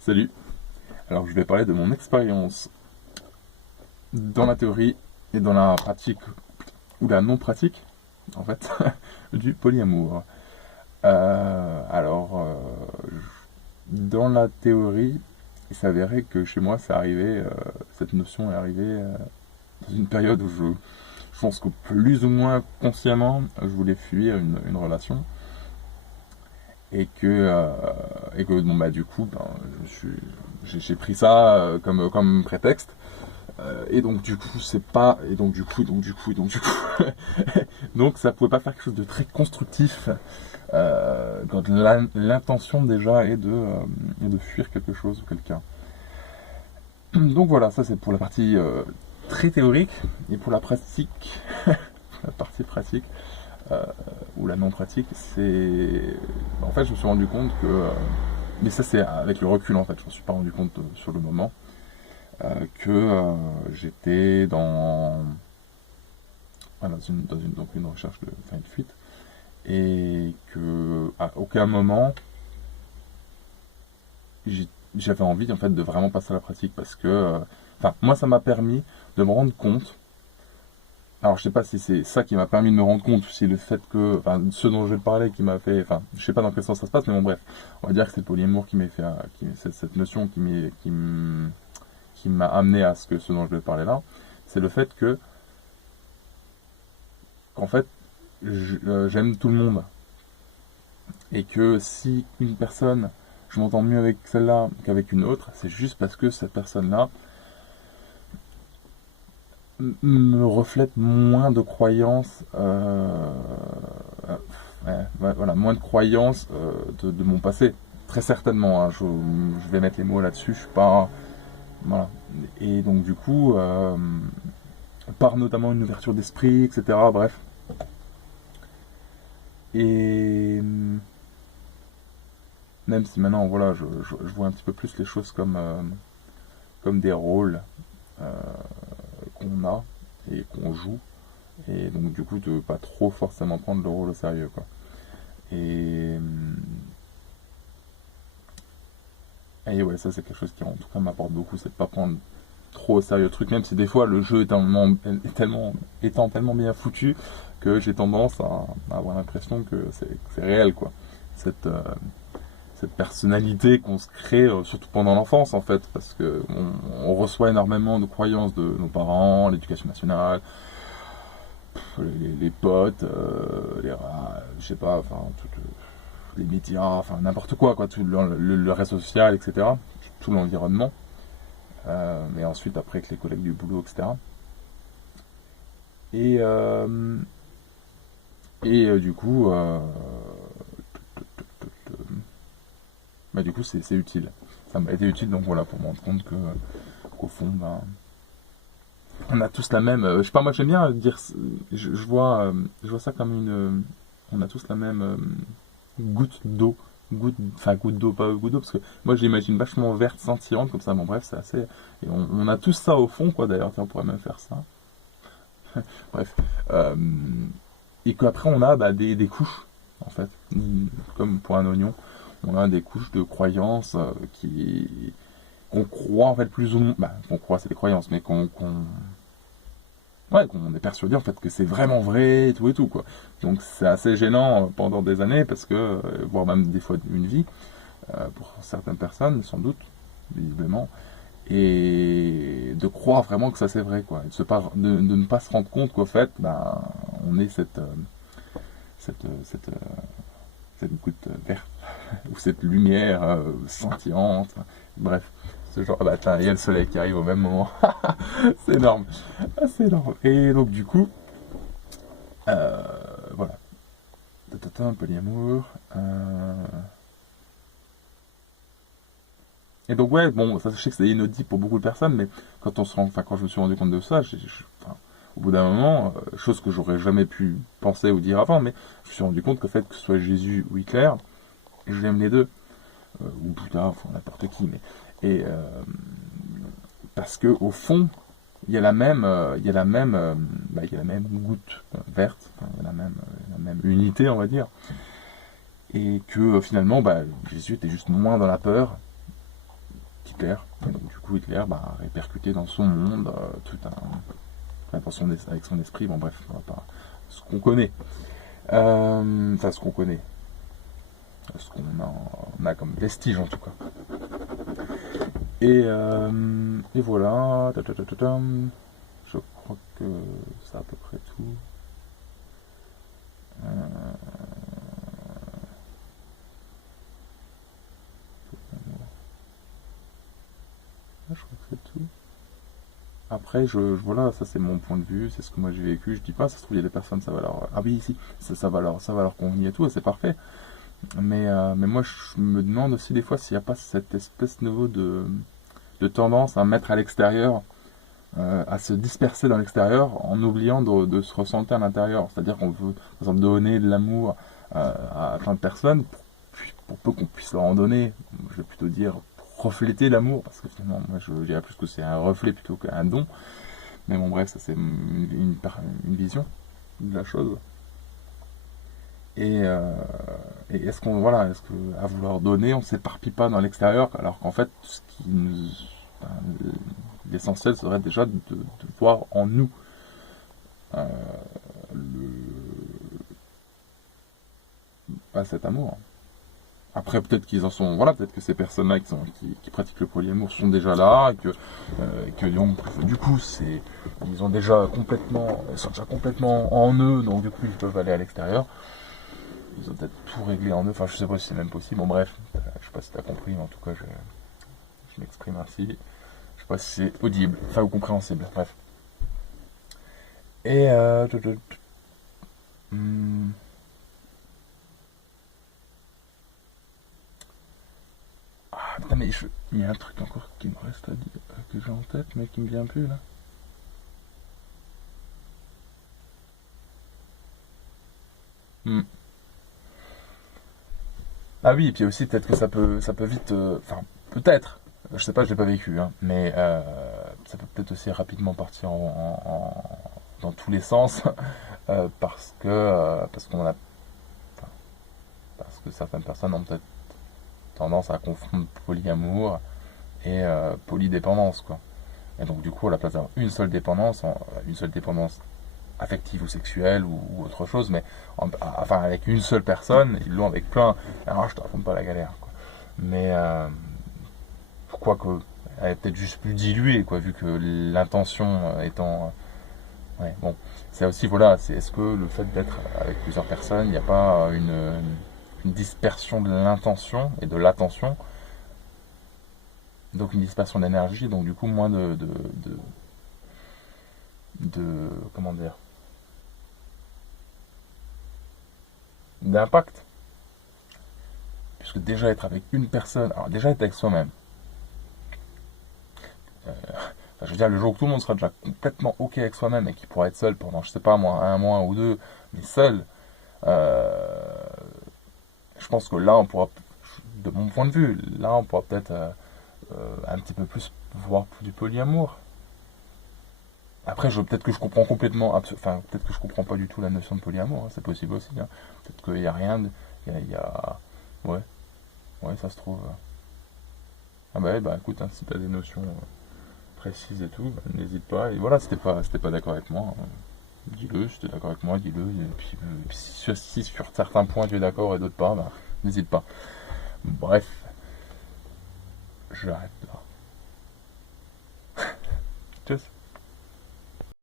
Salut. Alors je vais parler de mon expérience dans la théorie et dans la pratique ou la non-pratique en fait du polyamour. Alors dans la théorie, il s'avérait que chez moi c'est arrivé, cette notion est arrivée dans une période où je pense que plus ou moins consciemment je voulais fuir une relation et que bon bah du coup ben, j'ai pris ça comme prétexte. Et donc du coup c'est pas donc ça pouvait pas faire quelque chose de très constructif quand l'intention déjà est de fuir quelque chose ou quelqu'un. Donc voilà, ça c'est pour la partie très théorique. Et pour la pratique, la partie pratique euh, ou la non pratique, c'est en fait je me suis rendu compte que mais ça c'est avec le recul en fait, je m'en suis pas rendu compte sur le moment que j'étais dans une recherche enfin une fuite, et que à aucun moment j'avais envie en fait de vraiment passer à la pratique parce que enfin moi ça m'a permis de me rendre compte. Alors je sais pas si c'est ça qui m'a permis de me rendre compte, ou si le fait que, enfin ce dont je vais parler qui m'a fait, enfin je sais pas dans quel sens ça se passe, mais bon bref, on va dire que c'est le polyamour qui m'a fait, cette notion qui m'a amené à ce dont je vais parler là, c'est le fait que qu'en fait j'aime tout le monde, et que si une personne, je m'entends mieux avec celle-là qu'avec une autre, c'est juste parce que cette personne-là me reflète moins de croyances, voilà, moins de croyances de mon passé. Très certainement, hein, je vais mettre les mots là-dessus, je suis pas. Voilà. Et donc, du coup, par notamment une ouverture d'esprit, etc. Bref. Et même si maintenant, voilà, je vois un petit peu plus les choses comme des rôles euh, qu'on a et qu'on joue, et donc du coup de pas trop forcément prendre le rôle au sérieux, quoi. Et, et ouais, ça c'est quelque chose qui en tout cas m'apporte beaucoup, c'est de pas prendre trop au sérieux le truc, même si des fois le jeu étant tellement bien foutu que j'ai tendance à avoir l'impression que c'est réel, quoi. Cette, euh, cette personnalité qu'on se crée, surtout pendant l'enfance en fait, parce que on reçoit énormément de croyances de nos parents, l'éducation nationale, les potes, je sais pas, enfin, les médias, enfin n'importe quoi, tout le réseau social, etc., tout l'environnement, mais ensuite après avec les collègues du boulot, etc. Et, du coup, bah, du coup c'est utile. Ça m'a été utile, donc voilà, pour me rendre compte qu'au fond, ben, on a tous la même. Je sais pas, moi j'aime bien dire. Je vois ça comme une. On a tous la même goutte d'eau. Enfin, goutte d'eau, pas goutte d'eau, parce que moi je l'imagine vachement verte, scintillante, comme ça. Bon, bref, c'est assez. Et on a tous ça au fond, quoi, d'ailleurs. Tiens, on pourrait même faire ça. Bref. Euh, et qu'après, on a bah, des couches, en fait. Comme pour un oignon. On a des couches de croyances qu'on croit, en fait, plus ou moins. Bah, qu'on croit, c'est des croyances, mais ouais, qu'on est persuadé en fait que c'est vraiment vrai et tout quoi. Donc c'est assez gênant pendant des années, parce que voire même des fois une vie, pour certaines personnes sans doute, visiblement, et de croire vraiment que ça c'est vrai, quoi, et de ne pas se rendre compte qu'au fait ben on est cette, euh, cette, euh, cette goutte verte ou cette lumière scintillante, bref, ce genre. Ah bah tiens, il y a le soleil qui arrive au même moment. C'est énorme. Ah, c'est énorme. Et donc du coup, euh, voilà. Un polyamour. Et donc ouais, bon, ça, je sais que c'est inaudible pour beaucoup de personnes, mais quand je me suis rendu compte de ça, enfin, au bout d'un moment, chose que j'aurais jamais pu penser ou dire avant, mais je me suis rendu compte que le fait que ce soit Jésus ou Hitler, j'aime les deux, ou Bouddha, enfin n'importe qui, mais et parce que au fond, il y a la même goutte verte, enfin, il y a la même unité, on va dire, et que finalement, bah, Jésus était juste moins dans la peur, Hitler. Et donc du coup Hitler a répercuté dans son monde avec son esprit, bon bref, on va pas, ce qu'on connaît. Enfin ce qu'on connaît. Ce qu'on a comme vestige en tout cas. Et voilà. Je crois que c'est à peu près tout. Je crois que c'est tout. Après, voilà, ça c'est mon point de vue, c'est ce que moi j'ai vécu. Je dis pas, ça se trouve, il y a des personnes, ça va leur. Ah oui, si, ça va leur convenir et tout, et c'est parfait. Mais moi, je me demande aussi des fois s'il n'y a pas cette espèce de nouveau de tendance à mettre à l'extérieur, à se disperser dans l'extérieur en oubliant de se ressentir à l'intérieur. C'est-à-dire qu'on veut, par exemple, donner de l'amour à plein de personnes pour peu qu'on puisse leur en donner. Je vais plutôt dire refléter l'amour, parce que finalement, moi, je dirais plus que c'est un reflet plutôt qu'un don. Mais bon, bref, ça c'est une vision de la chose. Et est-ce qu'on, voilà, est-ce que à vouloir donner, on s'éparpille pas dans l'extérieur, alors qu'en fait, enfin, l'essentiel serait déjà de voir en nous euh, cet amour. Après, peut-être qu'ils en sont, voilà, peut-être que ces personnes-là qui pratiquent le polyamour sont déjà là, et que donc, du coup, ils sont déjà complètement en eux, donc du coup, ils peuvent aller à l'extérieur. Ils ont peut-être tout réglé en eux, enfin, je sais pas si c'est même possible. Bon, bref, je sais pas si t'as compris, mais en tout cas, je m'exprime ainsi. Je sais pas si c'est audible, enfin, ou compréhensible, bref. Et hmm, ah, putain, mais il y a un truc encore qui me reste à dire, que j'ai en tête, mais qui me vient plus là. Hmm. Ah oui, et puis aussi peut-être que ça peut vite, enfin peut-être, je sais pas, je l'ai pas vécu, hein, mais ça peut peut-être aussi rapidement partir dans tous les sens parce qu'on a, enfin, parce que certaines personnes ont peut-être tendance à confondre polyamour et polydépendance, quoi. Et donc du coup, à la place d'avoir une seule dépendance affective ou sexuelle ou autre chose, mais enfin avec une seule personne, ils l'ont avec plein. Alors je te raconte pas la galère, quoi. Mais pourquoi que elle est peut-être juste plus diluée, quoi, vu que l'intention étant. Ouais, bon, c'est aussi, voilà, est-ce que le fait d'être avec plusieurs personnes, il n'y a pas une dispersion de l'intention et de l'attention, donc une dispersion d'énergie, donc du coup moins comment dire, d'impact. Puisque déjà être avec une personne, alors déjà être avec soi-même, enfin, je veux dire, le jour où tout le monde sera déjà complètement ok avec soi-même et qu'il pourra être seul pendant, je sais pas moi, un mois ou deux, mais seul, euh, je pense que là, on pourra, de mon point de vue, là, on pourra peut-être un petit peu plus voir du polyamour. Après, peut-être que je comprends complètement, enfin, peut-être que je comprends pas du tout la notion de polyamour, hein, c'est possible aussi, hein. Peut-être qu'il n'y a rien de, ouais, ouais, ça se trouve. Ah bah, ouais, bah écoute, hein, si t'as des notions précises et tout, bah, n'hésite pas. Et voilà, si t'es pas d'accord avec moi, dis-le. Si t'es d'accord avec moi, dis-le. Et puis si sur certains points tu es d'accord et d'autres pas, bah, n'hésite pas. Bref, j'arrête là. Tchuss.